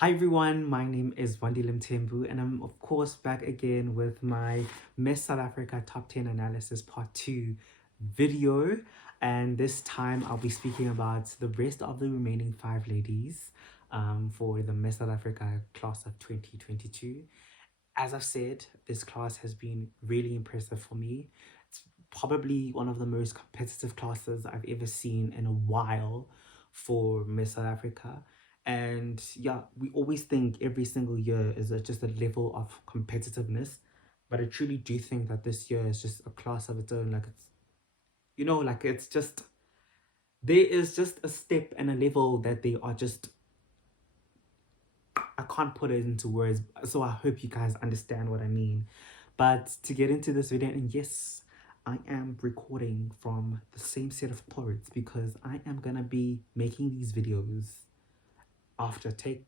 Hi everyone, my name is Wandilim Tembu and I'm of course back again with my Miss South Africa Top 10 Analysis Part 2 video, and this time I'll be speaking about the rest of the remaining 5 ladies for the Miss South Africa class of 2022. As I've said, this class has been really impressive for me. It's probably one of the most competitive classes I've ever seen in a while for Miss South Africa. And yeah, we always think every single year is just a level of competitiveness. But I truly do think that this year is just a class of its own. Like like it's just, there is just a step and a level that they are just, I can't put it into words, so I hope you guys understand what I mean. But to get into this video, and yes, I am recording from the same set of ports because I am gonna be making these videos after take,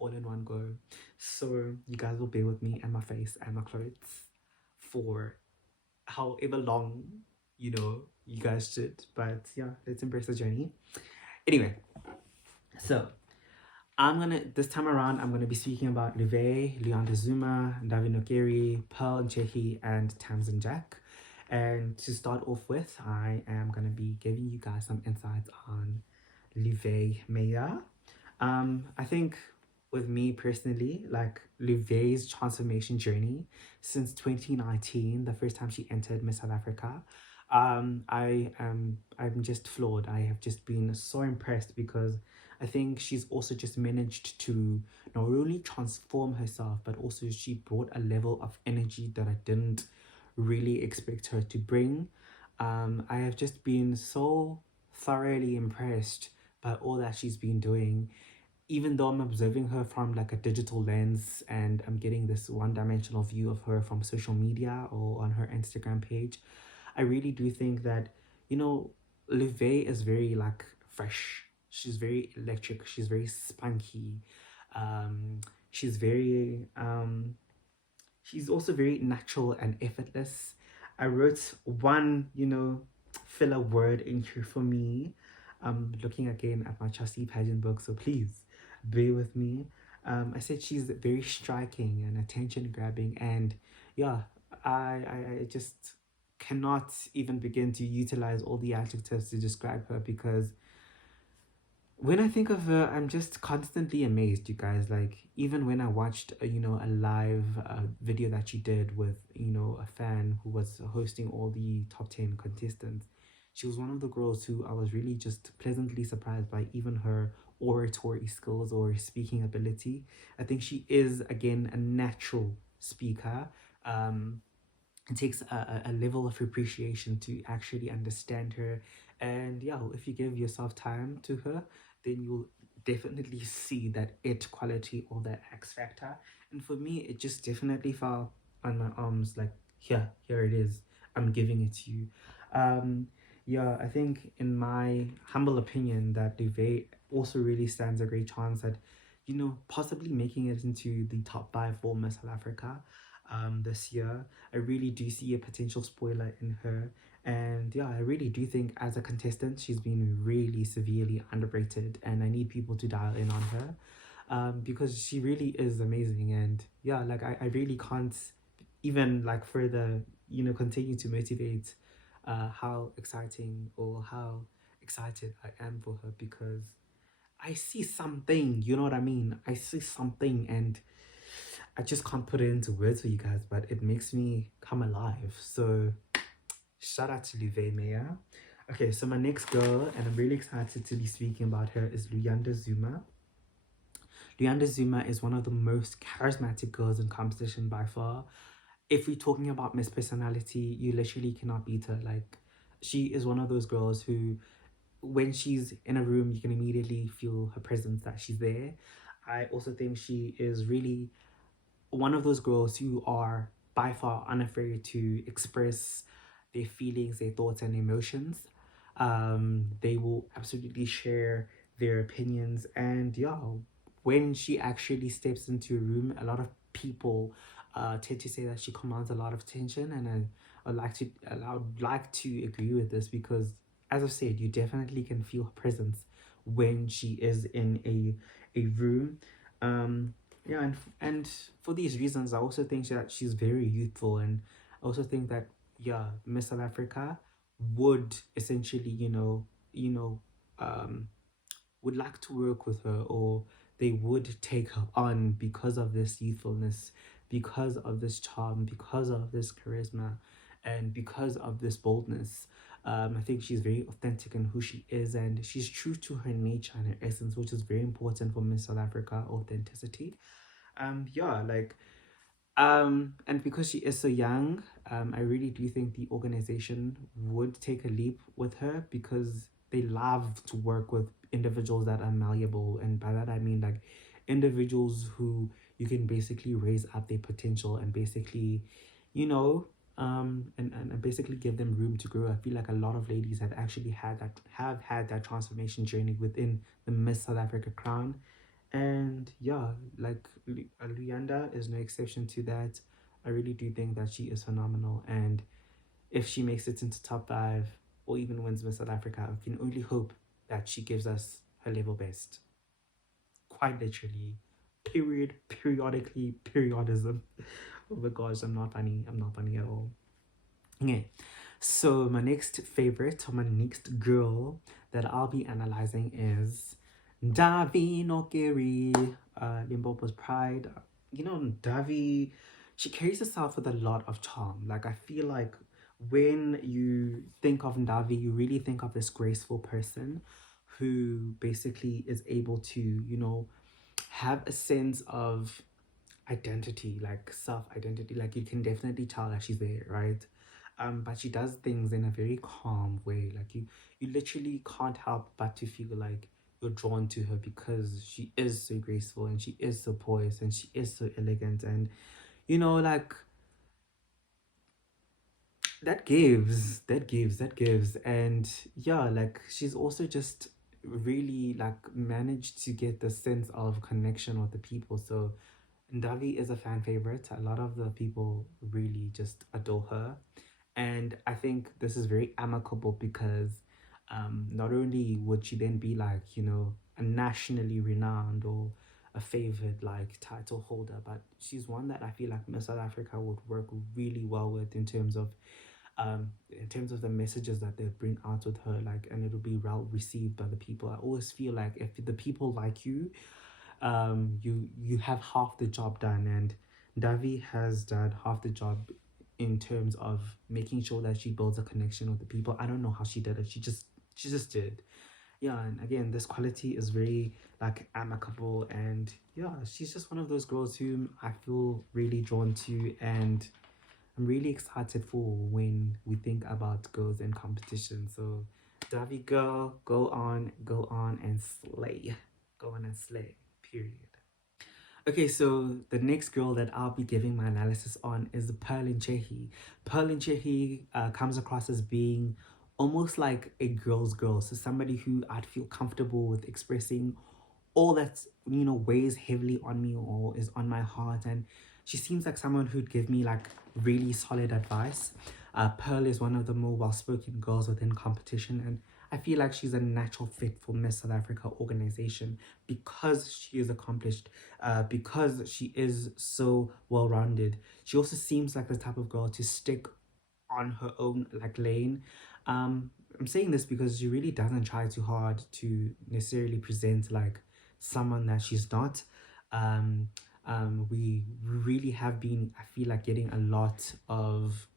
all in one go. So you guys will bear with me and my face and my clothes for however long, you guys should. But yeah, let's embrace the journey. Anyway, so this time around, I'm gonna be speaking about Luvé, Lyanda Zuma, Davi, Pearl Nchehi, and Tamzin Jack. And to start off with, I am gonna be giving you guys some insights on Luvé Meya. I think with me personally, like Luvé's transformation journey since 2019, the first time she entered Miss South Africa, I'm just floored. I have just been so impressed because I think she's also just managed to not only transform herself, but also she brought a level of energy that I didn't really expect her to bring. I have just been so thoroughly impressed by all that she's been doing, even though I'm observing her from like a digital lens and I'm getting this one-dimensional view of her from social media or on her Instagram page. I really do think that, Luvé is very like fresh. She's very electric. She's very spunky. She's very she's also very natural and effortless. I wrote one, filler word in here for me. I'm looking again at my trusty pageant book, so please bear with me. I said she's very striking and attention grabbing, and yeah, I just cannot even begin to utilize all the adjectives to describe her because when I think of her, I'm just constantly amazed, you guys. Like, even when I watched, a live video that she did with, a fan who was hosting all the top 10 contestants, she was one of the girls who I was really just pleasantly surprised by, even her oratory skills or speaking ability. I think she is, again, a natural speaker. It takes a level of appreciation to actually understand her, and yeah, if you give yourself time to her, then you'll definitely see that it quality or that X factor. And for me, it just definitely fell on my arms, like, here it is, I'm giving it to you. Yeah, I think in my humble opinion that Duvet also really stands a great chance at, possibly making it into the top 5 for Miss South Africa this year. I really do see a potential spoiler in her. And yeah, I really do think as a contestant, she's been really severely underrated, and I need people to dial in on her because she really is amazing. And yeah, like I really can't even like further, continue to motivate how exciting or how excited I am for her because I see something, you know what I mean? I see something and I just can't put it into words for you guys, but it makes me come alive. So shout out to Luvé Meya. Okay, so my next girl, and I'm really excited to be speaking about her, is Lyanda Zuma. Lyanda Zuma is one of the most charismatic girls in competition by far. If we're talking about Miss Personality, you literally cannot beat her. Like, she is one of those girls who, when she's in a room, you can immediately feel her presence, that she's there. I also think she is really one of those girls who are by far unafraid to express their feelings, their thoughts, and emotions. They will absolutely share their opinions, and yeah, when she actually steps into a room, a lot of people tend to say that she commands a lot of attention, and I would like to agree with this because, as I've said, you definitely can feel her presence when she is in a room. Yeah, and for these reasons, I also think that she's very youthful, and I also think that yeah, Miss South Africa would essentially, um, would like to work with her, or they would take her on because of this youthfulness, because of this charm, because of this charisma, and because of this boldness. I think she's very authentic in who she is, and she's true to her nature and her essence, which is very important for Miss South Africa, authenticity. Yeah, like and because she is so young, I really do think the organization would take a leap with her because they love to work with individuals that are malleable. And by that, I mean like individuals who you can basically raise up their potential and basically, you know, and basically give them room to grow. I feel like a lot of ladies have had that transformation journey within the Miss South Africa crown, and yeah, like Lyanda is no exception to that. I really do think that she is phenomenal. And if she makes it into top five or even wins Miss South Africa, I can only hope that she gives us her level best. Quite literally. Period. Periodically. Periodism. Oh my gosh, I'm not funny. I'm not funny at all. Okay. So my next favorite or my next girl that I'll be analyzing is Davi Nokiri, Limpopo's Pride. Davi, she carries herself with a lot of charm. Like I feel like when you think of Davi, you really think of this graceful person who basically is able to, have a sense of identity, like self identity. Like you can definitely tell that she's there, right? But she does things in a very calm way. Like you literally can't help but to feel like you're drawn to her because she is so graceful and she is so poised and she is so elegant, and like that gives. And yeah, like she's also just really like managed to get the sense of connection with the people. So Davi is a fan favorite. A lot of the people really just adore her. And I think this is very amicable because not only would she then be like, a nationally renowned or a favored like title holder, but she's one that I feel like Miss South Africa would work really well with in terms of the messages that they bring out with her, like, and it'll be well received by the people. I always feel like if the people like you, you have half the job done, and Davi has done half the job in terms of making sure that she builds a connection with the people. I don't know how she did it. She just did. Yeah, and again, this quality is very like amicable, and yeah, she's just one of those girls whom I feel really drawn to, and I'm really excited for when we think about girls in competition. So, Davi girl, go on and slay. Go on and slay. Period. Okay, so the next girl that I'll be giving my analysis on is Pearl Chehi. Pearl Chehi comes across as being almost like a girl's girl. So somebody who I'd feel comfortable with expressing all that weighs heavily on me or is on my heart. And she seems like someone who'd give me like really solid advice. Pearl is one of the more well-spoken girls within competition, and I feel like she's a natural fit for Miss South Africa organization because she is accomplished, because she is so well-rounded. She also seems like the type of girl to stick on her own like lane. I'm saying this because she really doesn't try too hard to necessarily present like someone that she's not. Um, we really have been, I feel like, getting a lot of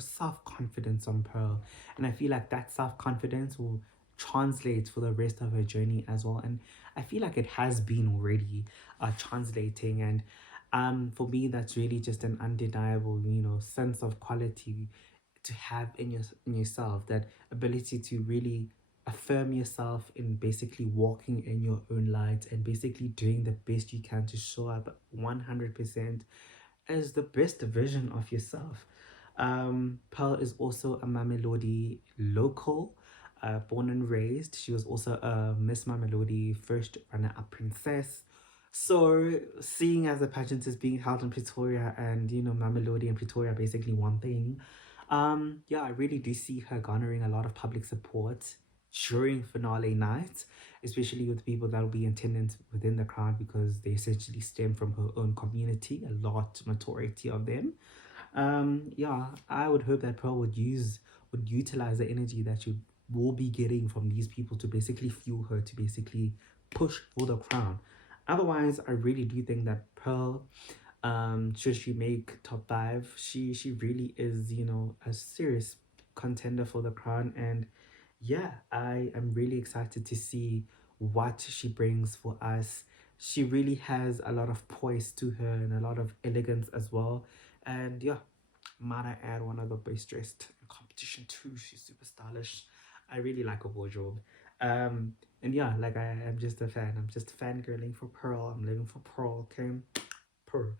self-confidence on Pearl, and I feel like that self-confidence will translate for the rest of her journey as well. And I feel like it has been already translating, and for me that's really just an undeniable sense of quality to have in yourself, that ability to really affirm yourself in basically walking in your own light and basically doing the best you can to show up 100% as the best version of yourself. Pearl is also a Mamelodi local, born and raised. She was also a Miss Mamelodi first runner-up princess. So, seeing as the pageant is being held in Pretoria, and Mamelodi and Pretoria are basically one thing, yeah, I really do see her garnering a lot of public support. during finale night, especially with people that will be attendant within the crowd because they essentially stem from her own community, a lot majority of them. Yeah, I would hope that Pearl would utilize the energy that you will be getting from these people to basically fuel her to basically push for the crown. Otherwise, I really do think that Pearl, should she make top five, she really is, a serious contender for the crown. And yeah, I am really excited to see what she brings for us. She really has a lot of poise to her and a lot of elegance as well. And yeah, might I add, one of the best dressed in competition too. She's super stylish. I really like her wardrobe. And yeah, like I am just a fan. I'm just fangirling for Pearl. I'm living for Pearl. Okay, Pearl.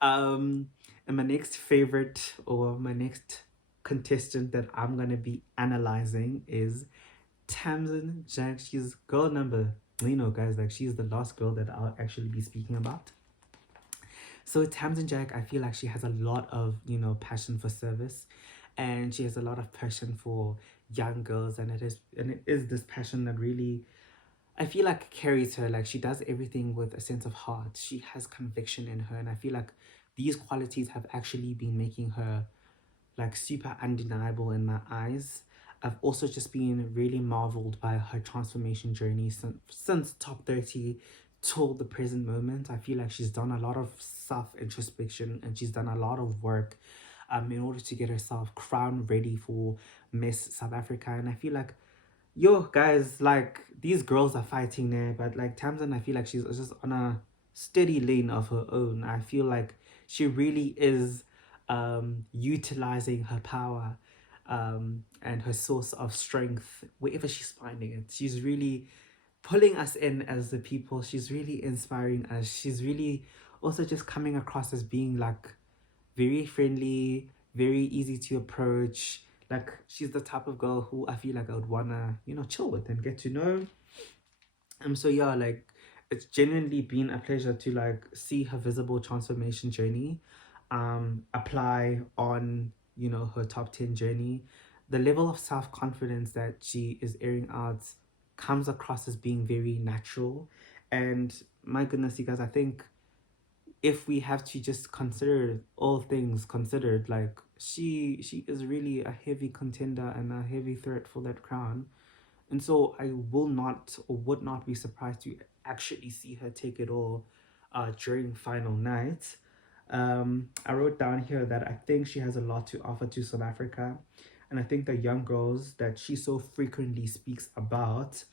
And my next favorite or my next contestant that I'm gonna be analyzing is Tamzin Jack. She's girl number. Guys, like she's the last girl that I'll actually be speaking about. So Tamzin Jack, I feel like she has a lot of passion for service, and she has a lot of passion for young girls, and it is this passion that really I feel like carries her. Like she does everything with a sense of heart. She has conviction in her, and I feel like these qualities have actually been making her like super undeniable in my eyes. I've also just been really marveled by her transformation journey since top 30 till the present moment. I feel like she's done a lot of self introspection and she's done a lot of work in order to get herself crown ready for Miss South Africa. And I feel like, yo, guys, like these girls are fighting there, but like Tamsin, I feel like she's just on a steady lane of her own. I feel like she really is utilizing her power and her source of strength wherever she's finding it. She's really pulling us in as the people. She's really inspiring us. She's really also just coming across as being like very friendly, very easy to approach. Like she's the type of girl who I feel like I would wanna, chill with and get to know. So yeah, like it's genuinely been a pleasure to like see her visible transformation journey apply on, her top 10 journey. The level of self-confidence that she is airing out comes across as being very natural. And my goodness, you guys, I think if we have to just consider all things considered, like she is really a heavy contender and a heavy threat for that crown. And so I will not or would not be surprised to actually see her take it all during final night. I wrote down here that I think she has a lot to offer to South Africa. And I think the young girls that she so frequently speaks about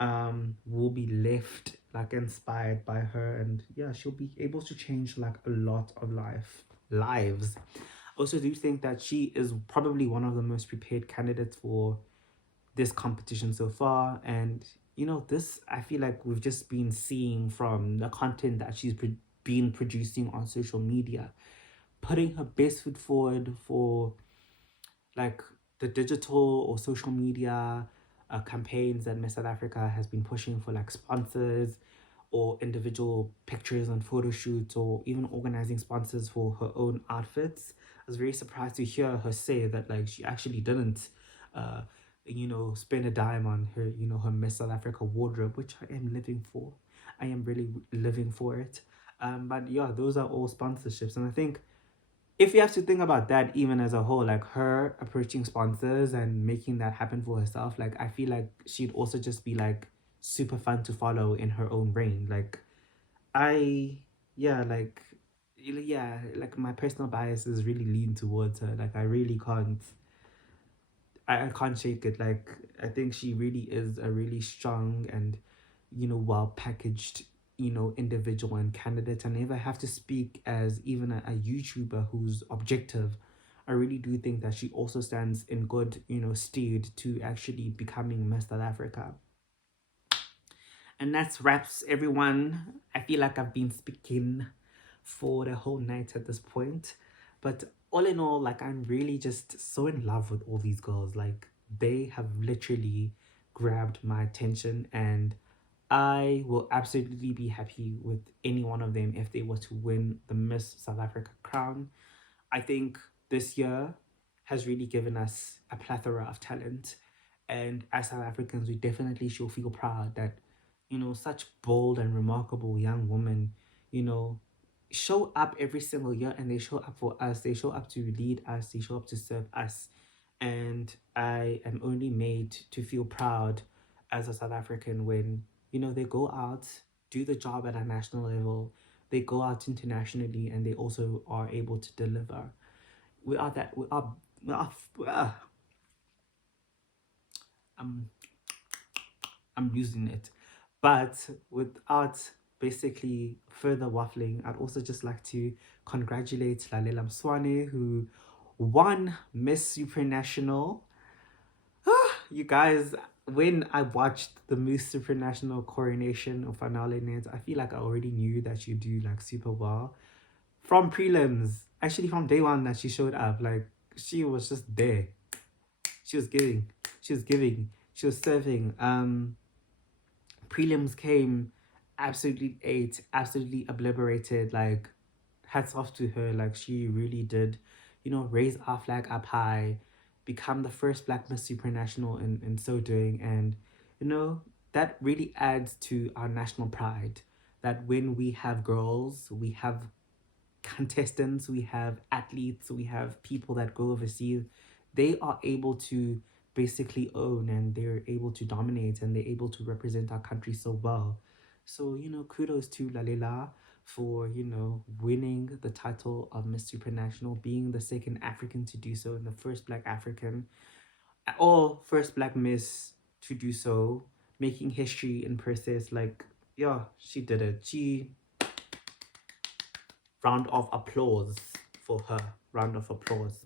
will be left like inspired by her, and yeah, she'll be able to change like a lot of lives. Also do think that she is probably one of the most prepared candidates for this competition so far. And this I feel like we've just been seeing from the content that she's been producing on social media, putting her best foot forward for like the digital or social media campaigns that Miss South Africa has been pushing for, like sponsors or individual pictures and photo shoots, or even organizing sponsors for her own outfits. I was very surprised to hear her say that like she actually didn't uh spend a dime on her, her Miss South Africa wardrobe, which I am living for. I am really living for it. But yeah, those are all sponsorships. And I think if you have to think about that even as a whole, like her approaching sponsors and making that happen for herself, like I feel like she'd also just be like super fun to follow in her own brain. Like I yeah, like my personal bias is really lean towards her. Like I really I can't shake it. Like I think she really is a really strong and well packaged individual and candidate. And if I have to speak as even a YouTuber who's objective, I really do think that she also stands in good stead to actually becoming Miss South Africa. And that's wraps, everyone. I feel like I've been speaking for the whole night at this point. But all in all, like I'm really just so in love with all these girls. Like they have literally grabbed my attention, and I will absolutely be happy with any one of them if they were to win the Miss South Africa crown. I think this year has really given us a plethora of talent, And as South Africans, we definitely should feel proud that, such bold and remarkable young women, you know, show up every single year, and they show up for us. They show up to lead us. They show up to serve us. And I am only made to feel proud as a South African when, they go out, do the job at a national level, they go out internationally, and they also are able to deliver. We are, I'm I'm using it. But without basically further waffling, I'd also just like to congratulate Lalela Mswane, who won Miss Supernational. You guys, when I watched the Miss Supernational coronation of finale net, I feel like I already knew that she'd do like super well. From prelims, actually from day one that she showed up, like she was just there. She was giving. She was giving. She was serving. Prelims came, absolutely ate, absolutely obliterated. Like, hats off to her. Like, she really did, raise our flag up high, become the first Black Miss Supernational in so doing. And, that really adds to our national pride. That when we have girls, we have contestants, we have athletes, we have people that go overseas, they are able to basically own, and they're able to dominate, and they're able to represent our country so well. So, kudos to Lalela for, winning the title of Miss Supernational, being the second African to do so, and the first Black African, or first Black Miss to do so, making history in process. Like, yeah, she did it. Round of applause for her. Round of applause.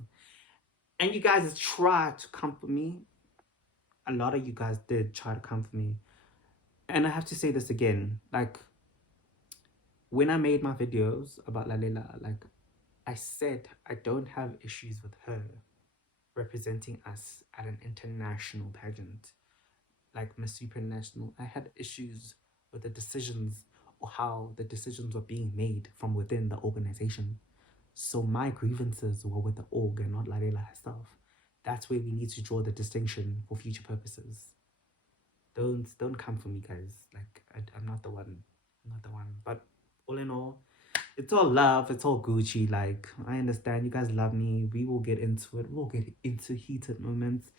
And you guys tried to comfort me. A lot of you guys did try to comfort me. And I have to say this again. Like, when I made my videos about Lalela, like, I said I don't have issues with her representing us at an international pageant like Miss Supernational. I had issues with the decisions, or how the decisions were being made from within the organization. So my grievances were with the org and not Lalela herself. That's where we need to draw the distinction for future purposes. Don't come for me, guys. Like, I'm not the one. I'm not the one. But all in all, it's all love. It's all Gucci. Like, I understand you guys love me. We will get into it. We'll get into heated moments.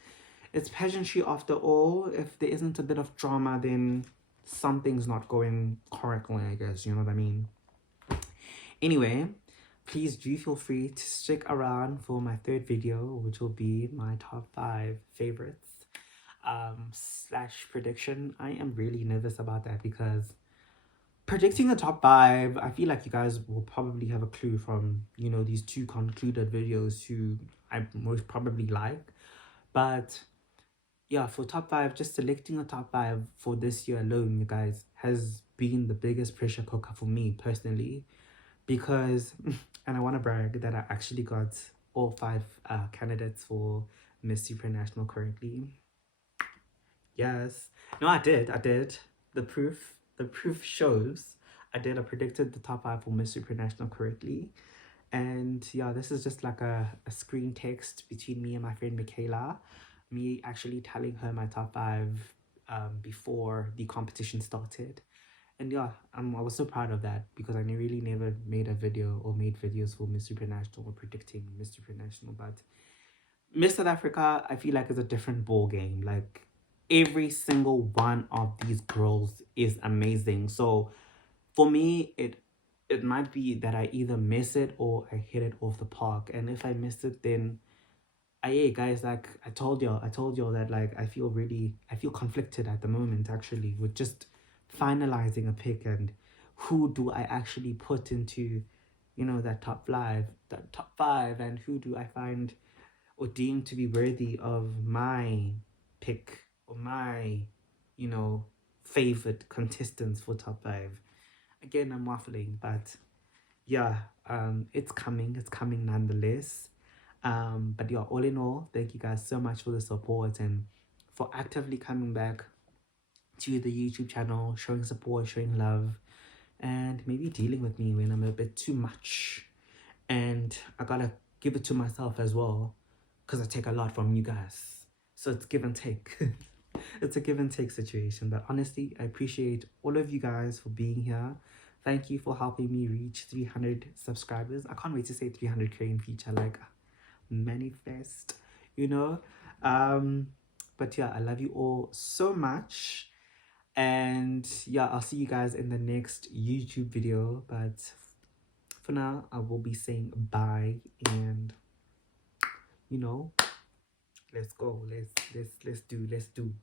It's pageantry after all. If there isn't a bit of drama, then something's not going correctly, I guess. You know what I mean? Anyway, please do feel free to stick around for my third video, which will be my top 5 favorites / prediction. I am really nervous about that because predicting the top 5, I feel like you guys will probably have a clue from, these 2 concluded videos who I most probably like. But yeah, for top 5, just selecting a top 5 for this year alone, you guys, has been the biggest pressure cooker for me personally. Because, and I want to brag that I actually got all 5 candidates for Miss Supernational currently. Yes. No, I did. The proof shows I predicted the top 5 for Miss Supernational correctly. And yeah, this is just like a screen text between me and my friend Michaela. Me actually telling her my top 5 before the competition started. And yeah, I was so proud of that because I really never made a video or made videos for Miss Supernational or predicting Miss Supernational. But Miss South Africa, I feel like, is a different ball game. Like, every single one of these girls is amazing. So for me, it might be that I either miss it or I hit it off the park. And if I missed it, then hey guys, like I told y'all that, like, I feel conflicted at the moment, actually, with just finalizing a pick and who do I actually put into, that top five, and who do I find or deem to be worthy of my pick or my, favorite contestants for top 5. Again, I'm waffling, but yeah, it's coming nonetheless. But yeah, all in all, thank you guys so much for the support and for actively coming back to the YouTube channel, showing support, showing love, and maybe dealing with me when I'm a bit too much. And I gotta give it to myself as well, because I take a lot from you guys. So it's give and take. It's a give and take situation. But honestly, I appreciate all of you guys for being here. Thank you for helping me reach 300 subscribers. I can't wait to say 300k in future. Like, manifest, you know. But yeah, I love you all so much. And yeah, I'll see you guys in the next YouTube video. But for now, I will be saying bye, and you know, let's go. Let's do.